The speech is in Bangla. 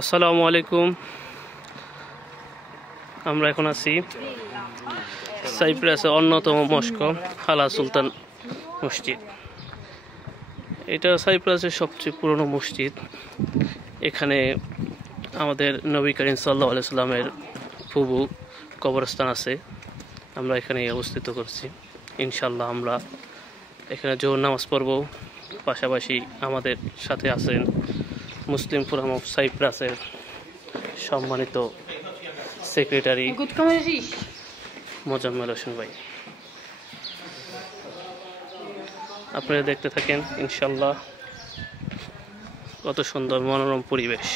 আসসালামু আলাইকুম। আমরা এখন আছি সাইপ্রাসের অন্যতম মস্ক হালা সুলতান মসজিদ। এটা সাইপ্রাসের সবচেয়ে পুরনো মসজিদ। এখানে আমাদের নবী করিম সাল্লাল্লাহু আলাইহি সাল্লামের ফুবু কবরস্থান আছে। আমরা এখানে অবস্থিত করছি। ইনশাআল্লাহ আমরা এখানে জোহর নামাজ পড়ব। পাশাপাশি আমাদের সাথে আছেন মুসলিম ফোরাম অফ সাইপ্রাসের সম্মানিত সেক্রেটারি মোজাম্মেল হোসেন ভাই। আপনারা দেখতে থাকেন ইনশাআল্লাহ। কত সুন্দর মনোরম পরিবেশ।